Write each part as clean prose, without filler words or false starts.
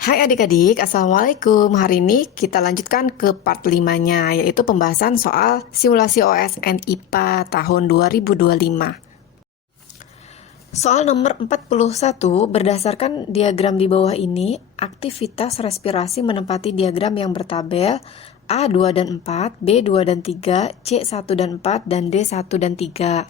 Hai adik-adik, Assalamualaikum. Hari ini kita lanjutkan ke part 5-nya, yaitu pembahasan soal simulasi OSN IPA tahun 2025. Soal nomor 41, berdasarkan diagram di bawah ini, aktivitas respirasi menempati diagram yang bertabel A2 dan 4, B2 dan 3, C1 dan 4, dan D1 dan 3.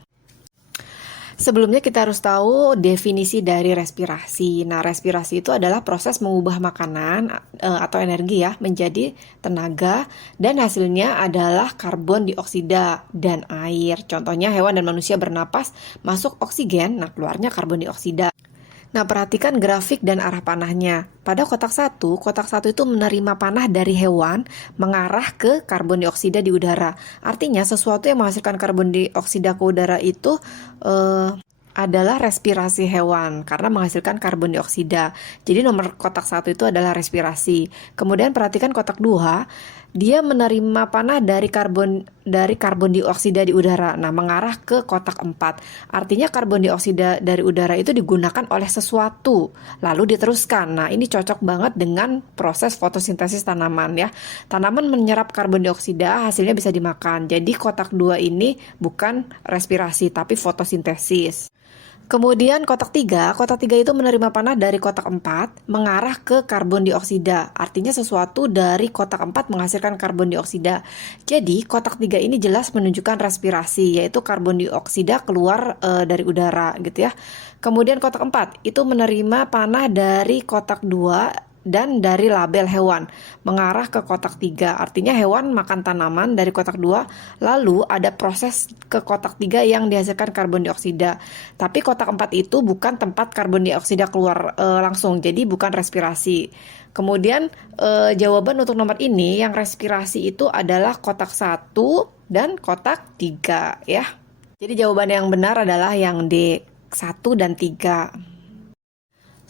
Sebelumnya kita harus tahu definisi dari respirasi. Nah, respirasi itu adalah proses mengubah makanan atau energi ya menjadi tenaga, dan hasilnya adalah karbon dioksida dan air. Contohnya hewan dan manusia bernapas, masuk oksigen, nah keluarnya karbon dioksida. Nah, perhatikan grafik dan arah panahnya. Pada kotak satu itu menerima panah dari hewan mengarah ke karbon dioksida di udara. Artinya sesuatu yang menghasilkan karbon dioksida ke udara itu adalah respirasi hewan karena menghasilkan karbon dioksida. Jadi nomor kotak satu itu adalah respirasi. Kemudian perhatikan kotak 2, dia menerima panah dari karbon dioksida di udara. Nah, mengarah ke kotak 4. Artinya karbon dioksida dari udara itu digunakan oleh sesuatu, lalu diteruskan. Nah, ini cocok banget dengan proses fotosintesis tanaman ya. Tanaman menyerap karbon dioksida, hasilnya bisa dimakan. Jadi kotak 2 ini bukan respirasi tapi fotosintesis. Kemudian kotak 3 itu menerima panah dari kotak 4 mengarah ke karbon dioksida. Artinya sesuatu dari kotak 4 menghasilkan karbon dioksida. Jadi kotak 3 ini jelas menunjukkan respirasi, yaitu karbon dioksida keluar dari udara gitu ya. Kemudian kotak 4 itu menerima panah dari kotak 2 dan dari label hewan mengarah ke kotak 3. Artinya hewan makan tanaman dari kotak 2, lalu ada proses ke kotak 3 yang dihasilkan karbon dioksida. Tapi kotak 4 itu bukan tempat karbon dioksida keluar langsung, jadi bukan respirasi. Kemudian jawaban untuk nomor ini yang respirasi itu adalah kotak 1 dan kotak 3 ya. Jadi jawaban yang benar adalah yang D, 1 dan 3.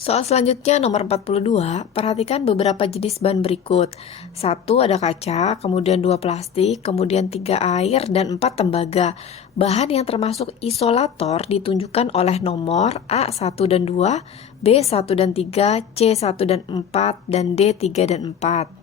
Soal selanjutnya nomor 42, perhatikan beberapa jenis bahan berikut. 1 ada kaca, kemudian 2 plastik, kemudian 3 air, dan 4 tembaga. Bahan yang termasuk isolator ditunjukkan oleh nomor A1 dan 2, B1 dan 3, C1 dan 4, dan D3 dan 4.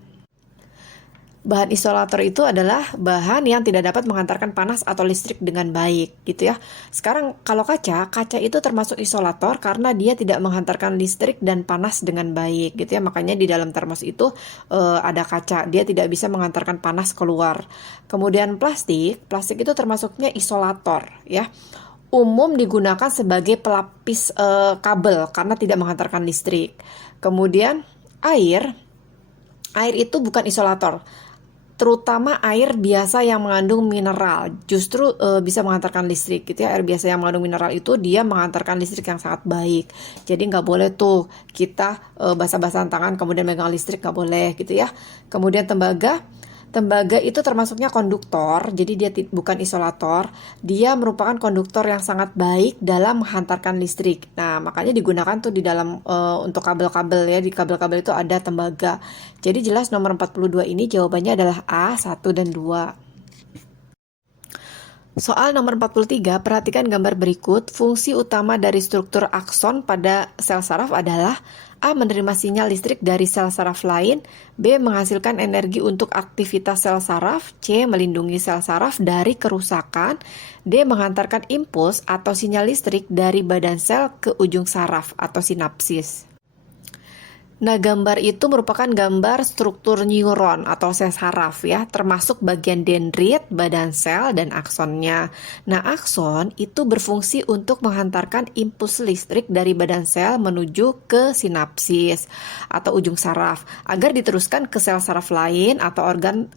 Bahan isolator itu adalah bahan yang tidak dapat mengantarkan panas atau listrik dengan baik, gitu ya. Sekarang kalau kaca itu termasuk isolator karena dia tidak menghantarkan listrik dan panas dengan baik, gitu ya. Makanya di dalam termos itu ada kaca, dia tidak bisa mengantarkan panas keluar. Kemudian plastik itu termasuknya isolator, ya. Umum digunakan sebagai pelapis kabel karena tidak menghantarkan listrik. Kemudian air itu bukan isolator, terutama air biasa yang mengandung mineral justru bisa mengantarkan listrik gitu ya. Air biasa yang mengandung mineral itu dia mengantarkan listrik yang sangat baik. Jadi nggak boleh tuh kita basah-basahan tangan kemudian megang listrik, nggak boleh gitu ya. Kemudian tembaga itu termasuknya konduktor, jadi dia bukan isolator. Dia merupakan konduktor yang sangat baik dalam menghantarkan listrik. Nah, makanya digunakan tuh di dalam untuk kabel-kabel ya. Di kabel-kabel itu ada tembaga. Jadi jelas nomor 42 ini jawabannya adalah A, 1 dan 2. Soal nomor 43, perhatikan gambar berikut. Fungsi utama dari struktur akson pada sel saraf adalah A. Menerima sinyal listrik dari sel saraf lain, B. Menghasilkan energi untuk aktivitas sel saraf, C. Melindungi sel saraf dari kerusakan, D. Menghantarkan impuls atau sinyal listrik dari badan sel ke ujung saraf atau sinapsis. Nah, gambar itu merupakan gambar struktur neuron atau sel saraf ya, termasuk bagian dendrit, badan sel, dan aksonnya. Nah, akson itu berfungsi untuk menghantarkan impuls listrik dari badan sel menuju ke sinapsis atau ujung saraf agar diteruskan ke sel saraf lain atau organ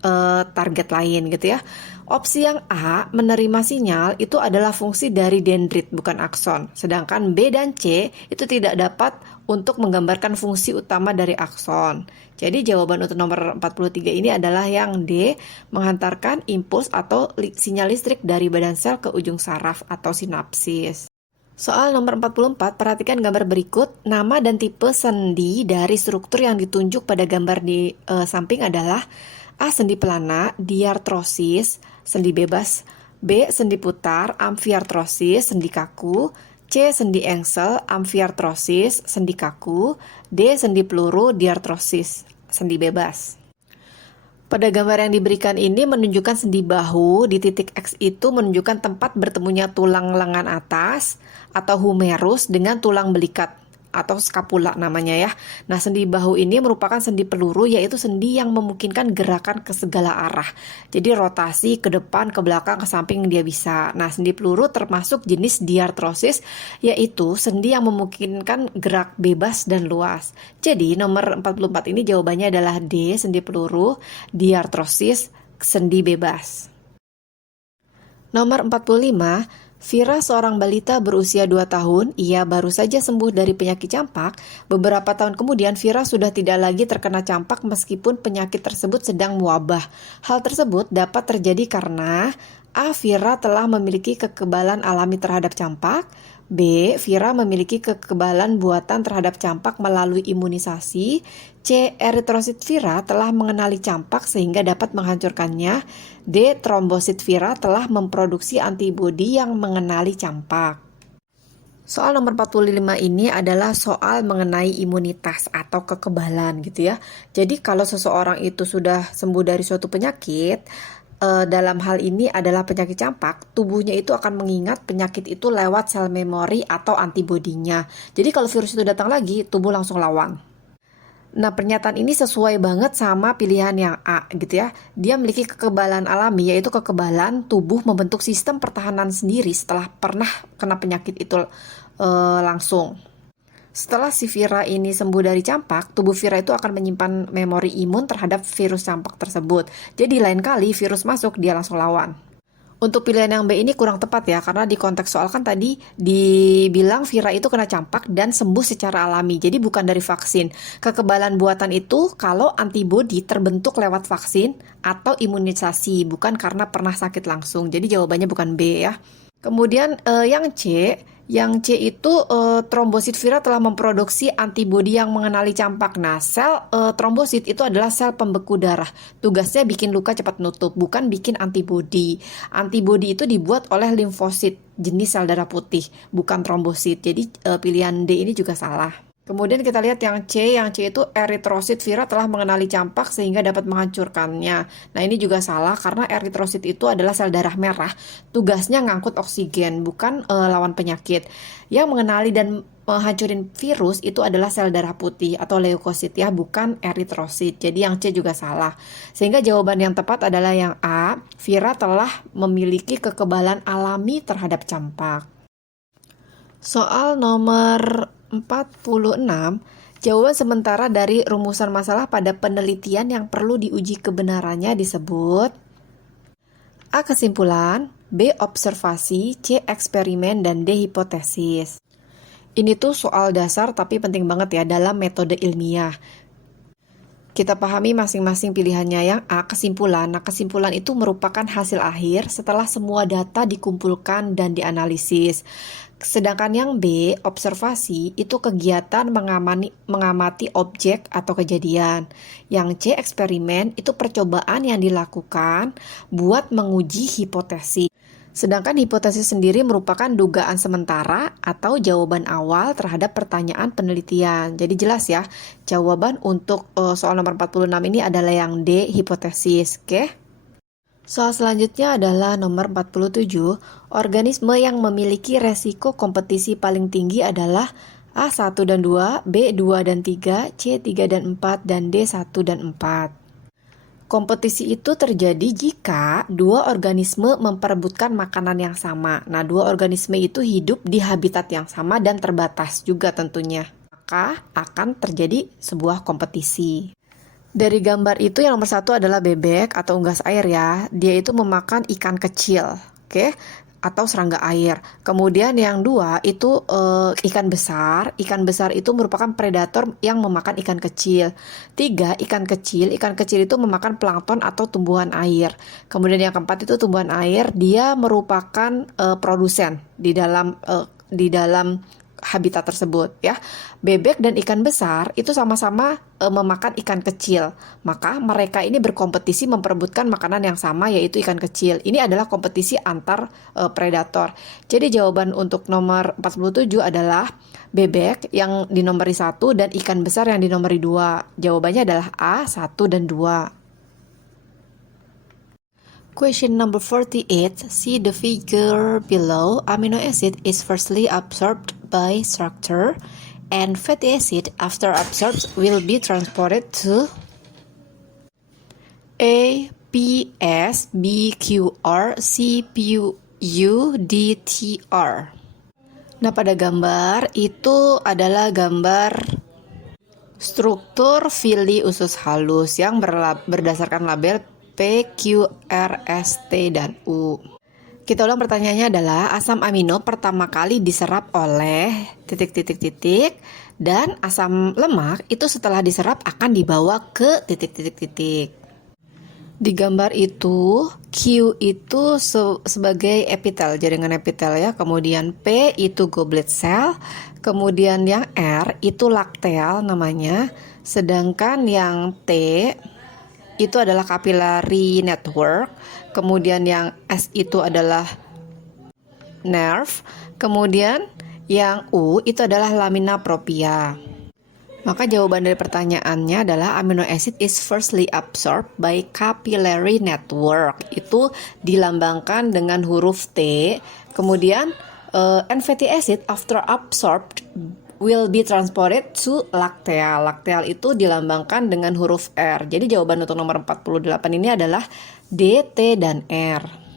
target lain gitu ya. Opsi yang A, menerima sinyal, itu adalah fungsi dari dendrit bukan akson. Sedangkan B dan C itu tidak dapat untuk menggambarkan fungsi utama dari akson. Jadi jawaban untuk nomor 43 ini adalah yang D, menghantarkan impuls atau sinyal listrik dari badan sel ke ujung saraf atau sinapsis. Soal nomor 44, perhatikan gambar berikut. Nama dan tipe sendi dari struktur yang ditunjuk pada gambar di samping adalah A. Sendi pelana, diartrosis, sendi bebas, B. Sendi putar, amfiartrosis, sendi kaku, C. Sendi engsel, amfiartrosis, sendi kaku. D. Sendi peluru, diartrosis, sendi bebas. Pada gambar yang diberikan ini menunjukkan sendi bahu, di titik X itu menunjukkan tempat bertemunya tulang lengan atas atau humerus dengan tulang belikat atau scapula namanya ya. Nah, sendi bahu ini merupakan sendi peluru, yaitu sendi yang memungkinkan gerakan ke segala arah. Jadi rotasi ke depan, ke belakang, ke samping dia bisa. Nah, sendi peluru termasuk jenis diartrosis, yaitu sendi yang memungkinkan gerak bebas dan luas. Jadi nomor 44 ini jawabannya adalah D, sendi peluru, diartrosis, sendi bebas. Nomor 45, Vira seorang balita berusia 2 tahun, ia baru saja sembuh dari penyakit campak. Beberapa tahun kemudian Vira sudah tidak lagi terkena campak meskipun penyakit tersebut sedang mewabah. Hal tersebut dapat terjadi karena A. Vira telah memiliki kekebalan alami terhadap campak. B. Vira memiliki kekebalan buatan terhadap campak melalui imunisasi. C. Eritrosit Vira telah mengenali campak sehingga dapat menghancurkannya. D. Trombosit Vira telah memproduksi antibodi yang mengenali campak. Soal nomor 45 ini adalah soal mengenai imunitas atau kekebalan gitu ya. Jadi kalau seseorang itu sudah sembuh dari suatu penyakit, dalam hal ini adalah penyakit campak, tubuhnya itu akan mengingat penyakit itu lewat sel memori atau antibodinya. Jadi kalau virus itu datang lagi, tubuh langsung lawan. Nah, pernyataan ini sesuai banget sama pilihan yang A gitu ya. Dia memiliki kekebalan alami, yaitu kekebalan tubuh membentuk sistem pertahanan sendiri setelah pernah kena penyakit itu langsung. Setelah si Vira ini sembuh dari campak, tubuh Vira itu akan menyimpan memori imun terhadap virus campak tersebut. Jadi lain kali virus masuk, dia langsung lawan. Untuk pilihan yang B ini kurang tepat ya, karena di konteks soal kan tadi dibilang Vira itu kena campak dan sembuh secara alami, jadi bukan dari vaksin. Kekebalan buatan itu kalau antibodi terbentuk lewat vaksin atau imunisasi, bukan karena pernah sakit langsung. Jadi jawabannya bukan B ya. Kemudian yang C itu trombosit Vira telah memproduksi antibodi yang mengenali campak. Nah, sel trombosit itu adalah sel pembeku darah. Tugasnya bikin luka cepat nutup, bukan bikin antibodi. Antibodi itu dibuat oleh limfosit, jenis sel darah putih, bukan trombosit. Jadi pilihan D ini juga salah. Kemudian kita lihat yang C itu eritrosit Vira telah mengenali campak sehingga dapat menghancurkannya. Nah, ini juga salah karena eritrosit itu adalah sel darah merah. Tugasnya ngangkut oksigen, bukan lawan penyakit. Yang mengenali dan menghancurin virus itu adalah sel darah putih atau leukosit ya, bukan eritrosit. Jadi yang C juga salah. Sehingga jawaban yang tepat adalah yang A, Vira telah memiliki kekebalan alami terhadap campak. Soal nomor 46, jawaban sementara dari rumusan masalah pada penelitian yang perlu diuji kebenarannya disebut A. Kesimpulan, B. Observasi, C. Eksperimen, dan D. Hipotesis. Ini tuh soal dasar tapi penting banget ya dalam metode ilmiah. Kita pahami masing-masing pilihannya. Yang A, kesimpulan. Nah, kesimpulan itu merupakan hasil akhir setelah semua data dikumpulkan dan dianalisis. Sedangkan yang B, observasi, itu kegiatan mengamati objek atau kejadian. Yang C, eksperimen, itu percobaan yang dilakukan buat menguji hipotesis. Sedangkan hipotesis sendiri merupakan dugaan sementara atau jawaban awal terhadap pertanyaan penelitian. Jadi jelas ya, jawaban untuk soal nomor 46 ini adalah yang D, hipotesis. Oke? Soal selanjutnya adalah nomor 47. Organisme yang memiliki resiko kompetisi paling tinggi adalah A. 1 dan 2, B. 2 dan 3, C. 3 dan 4, dan D. 1 dan 4. Kompetisi itu terjadi jika dua organisme memperebutkan makanan yang sama. Nah, dua organisme itu hidup di habitat yang sama dan terbatas juga tentunya. Maka akan terjadi sebuah kompetisi. Dari gambar itu yang nomor 1 adalah bebek atau unggas air ya. Dia itu memakan ikan kecil, oke? Atau serangga air. Kemudian yang 2 itu ikan besar. Ikan besar itu merupakan predator yang memakan ikan kecil. 3, ikan kecil. Ikan kecil itu memakan plankton atau tumbuhan air. Kemudian yang keempat itu tumbuhan air. Dia merupakan produsen di dalam habitat tersebut ya. Bebek dan ikan besar itu sama-sama memakan ikan kecil. Maka mereka ini berkompetisi memperebutkan makanan yang sama, yaitu ikan kecil. Ini adalah kompetisi antar predator. Jadi jawaban untuk nomor 47 adalah bebek yang dinomori 1 dan ikan besar yang dinomori 2. Jawabannya adalah A, 1 dan 2. Question number 48. See the figure below. Amino acid is firstly absorbed by structure, and fatty acid after absorbed will be transported to A, P, S, B, Q, R, C, P, U, D, T, R. Nah, pada gambar itu adalah gambar struktur fili usus halus yang berdasarkan label P, Q, R, S, T, dan U. Kita ulang, pertanyaannya adalah asam amino pertama kali diserap oleh titik-titik-titik, dan asam lemak itu setelah diserap akan dibawa ke titik-titik-titik. Di gambar itu Q itu sebagai epitel, jaringan epitel ya. Kemudian P itu goblet cell, kemudian yang R itu lakteal namanya, sedangkan yang T itu adalah capillary network, kemudian yang S itu adalah nerve, kemudian yang U itu adalah lamina propria. Maka jawaban dari pertanyaannya adalah amino acid is firstly absorbed by capillary network. Itu dilambangkan dengan huruf T, kemudian and fatty acid after absorbed will be transported to lakteal. Lakteal itu dilambangkan dengan huruf R. Jadi jawaban untuk nomor 48 ini adalah D, T, dan R.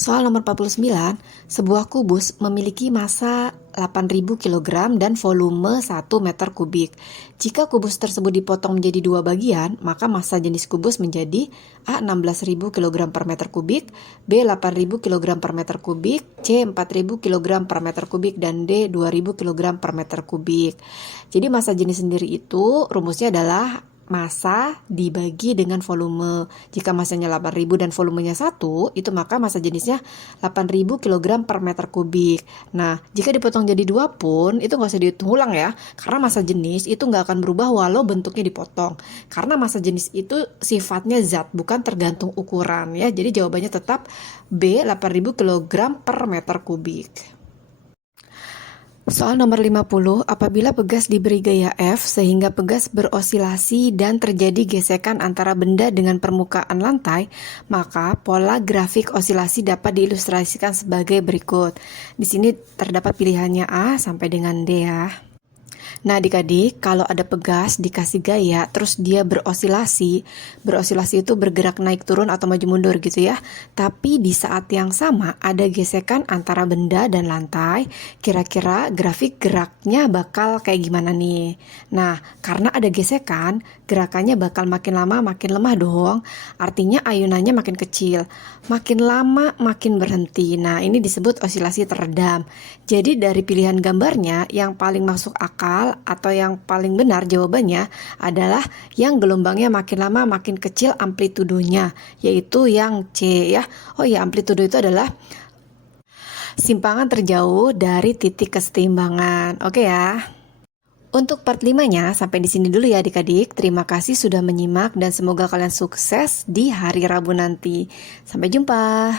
Soal nomor 49, sebuah kubus memiliki massa 8.000 kg dan volume 1 meter kubik. Jika kubus tersebut dipotong menjadi dua bagian, maka massa jenis kubus menjadi A. 16.000 kg per meter kubik, B. 8.000 kg per meter kubik, C. 4.000 kg per meter kubik, dan D. 2.000 kg per meter kubik. Jadi massa jenis sendiri itu rumusnya adalah massa dibagi dengan volume. Jika massanya 8.000 dan volumenya 1, itu maka massa jenisnya 8.000 kg per meter kubik. Nah, jika dipotong jadi 2 pun, itu nggak usah dihitung ulang ya, karena massa jenis itu nggak akan berubah walau bentuknya dipotong. Karena massa jenis itu sifatnya zat, bukan tergantung ukuran ya. Jadi jawabannya tetap B, 8.000 kg per meter kubik. Soal nomor 50, apabila pegas diberi gaya F sehingga pegas berosilasi dan terjadi gesekan antara benda dengan permukaan lantai, maka pola grafik osilasi dapat diilustrasikan sebagai berikut. Di sini terdapat pilihannya A sampai dengan D ya. Nah adik-adik, kalau ada pegas dikasih gaya terus dia berosilasi itu bergerak naik turun atau maju mundur gitu ya. Tapi di saat yang sama ada gesekan antara benda dan lantai, kira-kira grafik geraknya bakal kayak gimana nih? Nah, karena ada gesekan, gerakannya bakal makin lama makin lemah dong. Artinya ayunannya makin kecil, makin lama makin berhenti. Nah, ini disebut osilasi teredam. Jadi dari pilihan gambarnya yang paling masuk akal atau yang paling benar jawabannya adalah yang gelombangnya makin lama makin kecil amplitudonya, yaitu yang C ya. Oh ya, amplitudo itu adalah simpangan terjauh dari titik kesetimbangan. Oke ya. Untuk part 5-nya sampai di sini dulu ya adik-adik. Terima kasih sudah menyimak dan semoga kalian sukses di hari Rabu nanti. Sampai jumpa.